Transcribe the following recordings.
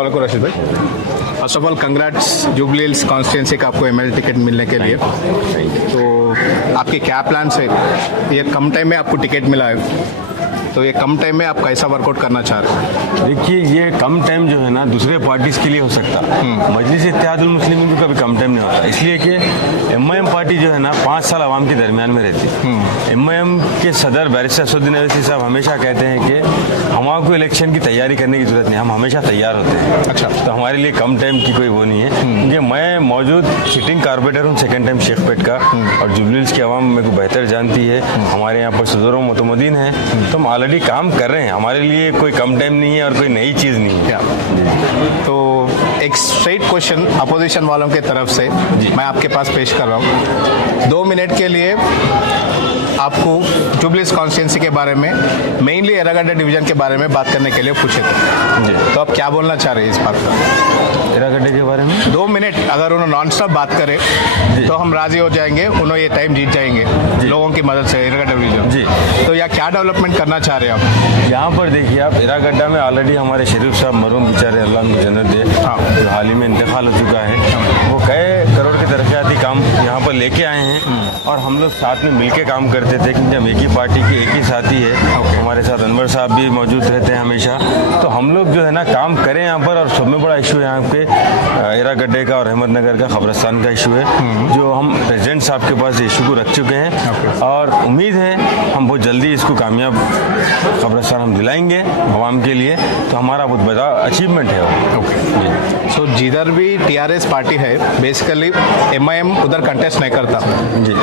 अस्सलाम वालेकुम रशीद भाई। First of all congrats jubilee hills constituency का आपको एमएलए टिकट मिलने के लिए। तो आपके क्या प्लान्स है? ये कम टाइम में आपको टिकट मिला है, तो ये कम टाइम में आप कैसा वर्कआउट करना चाह रहे हैं? देखिए, ये कम टाइम जो है ना दूसरे पार्टीज के लिए हो सकता, मजलिस इत्तेहादुल मुस्लिमीन का भी कम टाइम नहीं होता, इसलिए कि एमआईएम पार्टी जो है ना 5 साल आवाम के दरमियान में रहती है। एमआईएम के सदर बैरिस्टर असदुद्दीन अवैसी साहब हमेशा कहते हैं कि हमारे को इलेक्शन की तैयारी करने की जरूरत नहीं, हम हमेशा तैयार होते हैं। अच्छा, तो हमारे लिए कम टाइम की कोई वो नहीं है, क्योंकि मैं मौजूद सिटिंग कारपोरेटर हूँ सेकेंड टाइम शेखपेट का, और जुबली हिल्स की आवाम मेरे को बेहतर जानती है। हमारे यहाँ पर सदरों मुतमदीन है, तो हम ऑलरेडी काम कर रहे हैं, हमारे लिए कोई कम टाइम नहीं है और कोई नई चीज़ नहीं है। तो एक स्ट्रेट क्वेश्चन अपोजिशन वालों के तरफ से मैं आपके पास पेश कर रहा हूँ। 2 मिनट के लिए आपको जुबली हिल्स कॉन्स्टिट्यूंसी के बारे में, मेनली एरागड्डा डिवीजन के बारे में बात करने के लिए पूछे थे, तो आप क्या बोलना चाह रहे हैं इस बात पर? एरागड्डे के बारे में 2 मिनट अगर उन्होंने नॉन स्टॉप बात करे तो हम राजी हो जाएंगे, उन्होंने ये टाइम जीत जाएंगे लोगों की मदद से एरागड्डा डिवीजन जी। तो यहाँ क्या डेवलपमेंट करना चाह रहे हैं आप? यहाँ पर देखिए, आप एरागड्डा में ऑलरेडी हमारे शरीफ साहब मरूम बेचारे अल्लाह उनको जन्नत दे, जो हाल ही में इंतकाल हो चुका है, वो कई करोड़ के तरक्याती काम यहाँ पर लेके आए हैं, और हम लोग साथ में मिलके काम करते थे, क्योंकि हम एक ही पार्टी के एक ही साथी है। हमारे साथ अनवर साहब भी मौजूद रहते हैं हमेशा, तो हम लोग जो है ना काम करें यहाँ पर। और सब में बड़ा इशू है यहाँ पे एरागड्डे का और अहमदनगर का कब्रिस्तान का इशू है, जो हम प्रेसिडेंट साहब के पास इशू को रख चुके हैं, और उम्मीद है हम बहुत जल्दी इसको कामयाब कब्रिस्तान हम दिलाएंगे आवाम के लिए। तो हमारा बहुत बड़ा अचीवमेंट है। सो जिधर भी टीआरएस पार्टी है, बेसिकली एमआईएम उधर कंटेस्ट नहीं करता जी।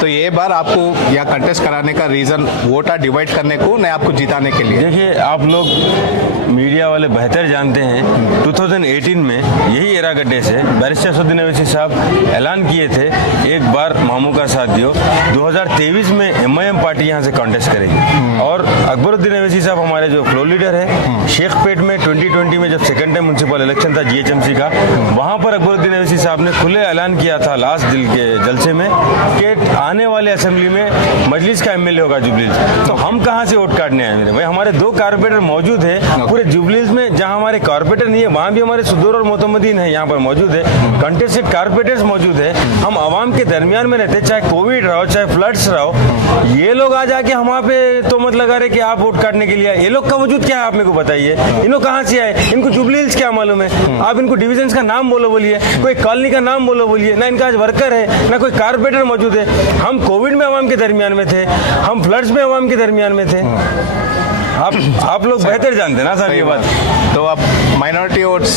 तो ये बार आपको यहाँ कंटेस्ट कराने का रीजन वोटा डिवाइड करने को, नहीं आपको जिताने के लिए? देखिए, आप लोग मीडिया वाले बेहतर जानते हैं, 2018 में यही एरागड्डे से बैरिस्टर असदुद्दीन अवैसी साहब ऐलान किए थे एक बार मामू का साथ दियो, 2023 में एमआईएम पार्टी यहाँ से कॉन्टेस्ट करेगी। और अकबरुद्दीन अवैसी साहब हमारे जो फ्लोर लीडर है, शेखपेट में 2020 में जब सेकेंड टाइम म्युनिसिपल इलेक्शन था जीएचएमसी का, वहाँ पर अकबरुद्दीन अवैसी साहब ने खुले ऐलान किया था लास्ट दिल के जलसे में कि आने वाले असेंबली में मजलिस का एमएलए होगा जुबली हिल्स। तो हम कहाँ से वोट काटने आए मेरे भाई? हमारे 2 कारपोरेटर मौजूद है पूरे जुबली हिल्स में, जहाँ हमारे कारपोरेटर नहीं है वहाँ भी हमारे सुदूर और मुतमदीन है यहाँ पर मौजूद है, कंटेस्टेड कारपोरेटर्स मौजूद है। हम आवाम के दरमियान में रहते, चाहे कोविड रहो चाहे फ्लड्स रहो। ये लोग आ जाके हमारे पे तोहमत लगा रहे कि आप वोट काटने के लिए आए। ये लोग का वजूद क्या है आप मेरे को बताइए? इन लोग कहाँ से आए? इनको जुबली हिल्स क्या मालूम है? आप इनको डिविजन का नाम बोलो बोलिए, कोई कॉलोनी का नाम बोलो बोलिए, ना इनका आज वर्कर है ना कोई कारपोरेटर मौजूद है। हम कोविड में आवाम के दरमियान में थे, हम फ्लड्स में आवाम के दरमियान में थे। आप लोग बेहतर जानते हैं ना सर ये बात। तो आप माइनॉरिटी वोट्स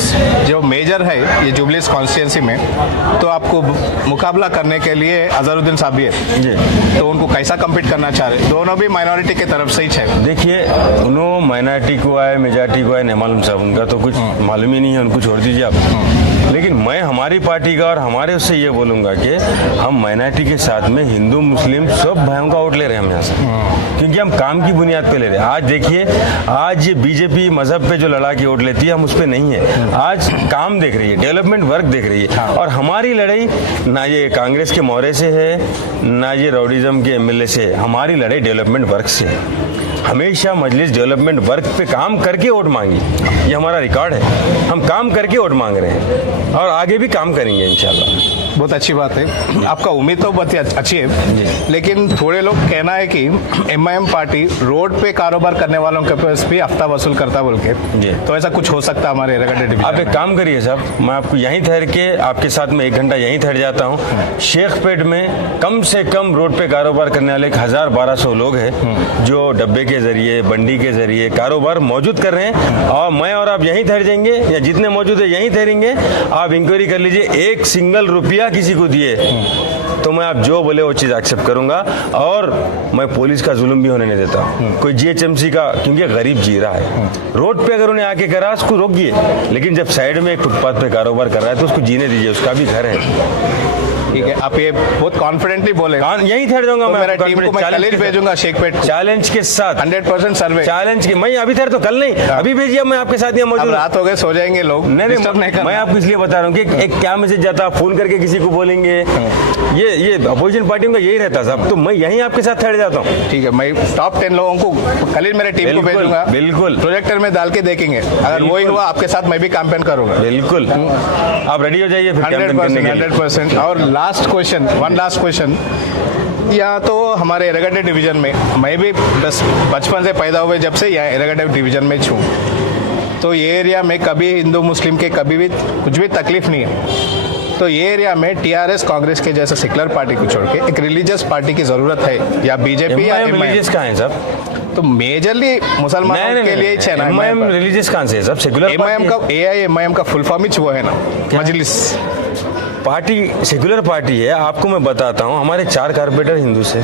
जो मेजर है ये जुबली हिल्स कॉन्स्टिट्यूंसी में, तो आपको मुकाबला करने के लिए अजहरुद्दीन साहब भी है जी, तो उनको कैसा कम्पीट करना चाह रहे? दोनों भी माइनॉरिटी की तरफ से ही है। देखिए, उन्होंने माइनॉरिटी को आए मेजॉरिटी को आए नहीं मालूम साहब, उनका तो कुछ मालूम ही नहीं है, उनको छोड़ दीजिए आप। लेकिन मैं हमारी पार्टी का और हमारे उससे ये बोलूँगा कि हम माइनॉरिटी के साथ में हिंदू मुस्लिम सब भाइयों का वोट ले रहे हैं हम यहाँ से, क्योंकि हम काम की बुनियाद पे ले रहे हैं। आज देखिए, आज ये बीजेपी मजहब पे जो लड़ा के वोट लेती है, हम उस पर नहीं है। आज काम देख रही है, डेवलपमेंट वर्क देख रही है, और हमारी लड़ाई ना ये कांग्रेस के मोहरे से है ना ये राउडिज्म के एमएलए से है, हमारी लड़ाई डेवलपमेंट वर्क से है। हमेशा मजलिस डेवलपमेंट वर्क पे काम करके वोट मांगी, ये हमारा रिकॉर्ड है। हम काम करके वोट मांग रहे हैं और आगे भी काम करेंगे इंशाल्लाह। बहुत अच्छी बात है, आपका उम्मीद तो बहुत ही अच्छी है, लेकिन थोड़े लोग कहना है कि एमआईएम पार्टी रोड पे कारोबार करने वालों के पास भी हफ्ता वसूल करता बोल के, तो ऐसा कुछ हो सकता है हमारे एरागड्डा डिवीजन? आप एक काम करिए साहब, मैं आपको यहीं ठहर के आपके साथ में 1 घंटा यहीं ठहर जाता हूँ। शेखपेट में कम से कम रोड पे कारोबार करने वाले 1000-1200 लोग हैं जो डब्बे के जरिए, बंडी के जरिए कारोबार मौजूद कर रहे हैं, और मैं और आप यहीं ठहर जाएंगे या जितने मौजूद है यहीं ठहरेंगे। आप इंक्वायरी कर लीजिए, 1 सिंगल रुपया किसी को दिए तो मैं आप जो बोले वो चीज़ एक्सेप्ट करूंगा, और मैं पुलिस का जुल्म भी होने नहीं देता। कोई जीएचएमसी का, क्योंकि गरीब जी रहा है, रोड पे अगर उन्हें आके करा उसको रोकिए, लेकिन जब साइड में एक फुटपाथ पे कारोबार कर रहा है तो उसको जीने दीजिए, उसका भी घर है। ठीक है, आप ये बहुत कॉन्फिडेंटली बोले, यहीं ठहर जाऊंगा तो मैं। मेरा टीम को मैं कल ही भेजूंगा शेखपेट को, चैलेंज के साथ 100% सर्वे। चैलेंज की मैं अभी ठहर तो कल नहीं, अभी भेजिए, मैं आपके साथ यहाँ अब मौजूद हूँ। रात हो गए, सो जाएंगे लोग, नहीं डिस्टर्ब नहीं मैं करना। आपको इसलिए बता रहा हूँ कि एक क्या मैसेज जाता, आप फोन करके किसी को बोलेंगे, ये अपोजिशन पार्टियों का यही रहता साहब, तो मैं यहीं आपके साथ ठहर जाता हूँ। ठीक है, मैं टॉप 10 लोगों को कल ही मेरे टीम को बिल्कुल, भेजूंगा, बिल्कुल। प्रोजेक्टर में डाल के देखेंगे, अगर वही हुआ आपके साथ मैं भी कैंपेन करूंगा। बिल्कुल, आप रेडी हो जाइए फिर कैंपेन करने के लिए। 100%। और last question, one last question, या तो हमारे एरागड्डे डिवीजन में, मैं भी बस बचपन से पैदा हुए जब से यहाँ एरागड्डे डिवीजन में छूँ, तो ये एरिया में कभी हिंदू मुस्लिम के कभी भी कुछ भी तकलीफ नहीं है। तो ये एरिया में टीआरएस कांग्रेस के जैसे सेकुलर पार्टी को छोड़ के एक रिलीजियस पार्टी की जरूरत है, या बीजेपी या रिलीजियस कहाँ है सब? तो मेजरली मुसलमानों के लिए ही है ना। एमआईएम रिलीजियस कहाँ से है सब? सेकुलर एमआईएम का एआईएमआईएम का फुल फॉर्म ही वो है ना, मजलिस पार्टी, सेकुलर पार्टी है। आपको मैं बताता हूँ, हमारे 4 कारपोरेटर हिंदू से,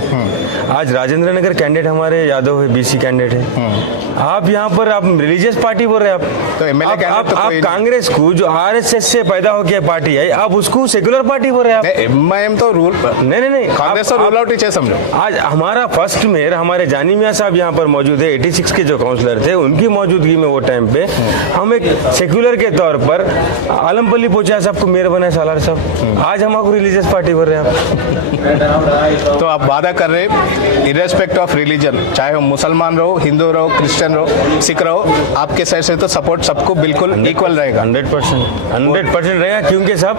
आज राजेंद्र नगर कैंडिडेट हमारे यादव है, बीसी कैंडिडेट है। आप यहाँ पर आप रिलीजियस पार्टी बोल रहे हैं आप, तो एमएलए कैंडिडेट तो आप कोई कांग्रेस को जो आरएसएस से पैदा हो गया पार्टी है, आप उसको सेकुलर पार्टी बोल रहे हैं आप। एमआईएम तो रूल, नहीं कांग्रेस तो रूल आउट ही है समझो। आज हमारा फर्स्ट मेयर हमारे जानी मियाँ साहब यहाँ पर मौजूद है, 86 के जो काउंसलर थे, उनकी मौजूदगी में वो टाइम पे हम एक सेक्युलर के तौर पर आलमपल्ली पहुंचा साहब को मेयर बनाए सालार साहब। आज हम आपको रिलीजियस पार्टी बोल रहे हैं आप। तो आप वादा कर रहे इरेस्पेक्ट ऑफ रिलीजन, चाहे वो मुसलमान रहो, हिंदू रहो, क्रिश्चियन रहो, सिख रहो, आपके साइड से तो सपोर्ट सबको बिल्कुल इक्वल रहेगा। 100% रहेगा, क्योंकि साहब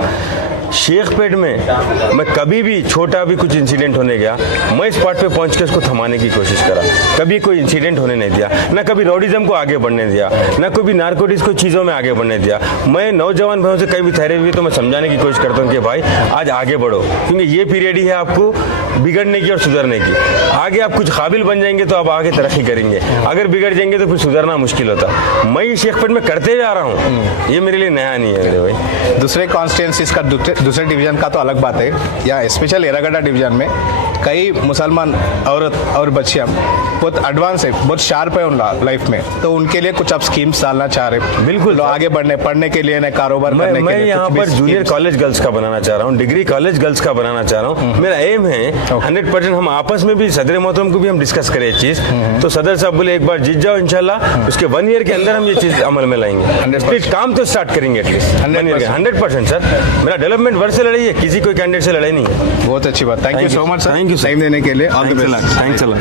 शेखपेट में मैं कभी भी छोटा भी कुछ इंसिडेंट होने गया, मैं इस स्पॉट पे पहुंच के उसको थमाने की कोशिश करा, कभी कोई इंसिडेंट होने नहीं दिया, ना कभी रॉडिज्म को आगे बढ़ने दिया, ना कभी नारकोटिक्स को चीज़ों में आगे बढ़ने दिया। मैं नौजवान भाइयों से कहीं भी ठहरे हुए तो मैं समझाने की कोशिश करता हूँ कि भाई आज आगे बढ़ो, क्योंकि ये पीरियड ही है आपको बिगड़ने की और सुधरने की। आगे आप कुछ काबिल बन जाएंगे तो आप आगे तरक्की करेंगे, अगर बिगड़ जाएंगे तो फिर सुधरना मुश्किल होता। मैं ये शेखपेट में करते जा रहा हूँ, ये मेरे लिए नया नहीं है मेरे भाई। दूसरे कॉन्स्टिट्यूंसीज का दूसरे डिवीजन का तो अलग बात है, या स्पेशल एरागड्डा डिवीजन में कई मुसलमान औरत और बच्चियां बहुत एडवांस है, बहुत शार्प है उन लाइफ में, तो उनके लिए कुछ आप स्कीम्स डालना चाह रहे? बिल्कुल, तो आगे पढ़ने के लिए ना कारोबार करने के लिए। मैं यहाँ पर जूनियर कॉलेज गर्ल्स का बनाना चाह रहा हूँ, डिग्री कॉलेज गर्ल्स का बनाना चाह रहा हूँ। मेरा एम है 100%। हम आपस में भी सदर मोहतरम को भी हम डिस्कस करें ये चीज, तो सदर साहब बोले एक बार जीत जाओ इंशाल्लाह, उसके 1 ईयर के अंदर हम ये चीज अमल में लाएंगे, काम तो स्टार्ट करेंगे एटलीस्ट 100%। सर मेरा डेवलपमेंट वर्क से लड़ाई है, किसी कोई कैंडिडेट से लड़ाई नहीं है। बहुत अच्छी बात, thank you so much sir, thank you time देने के लिए। Thanks a lot.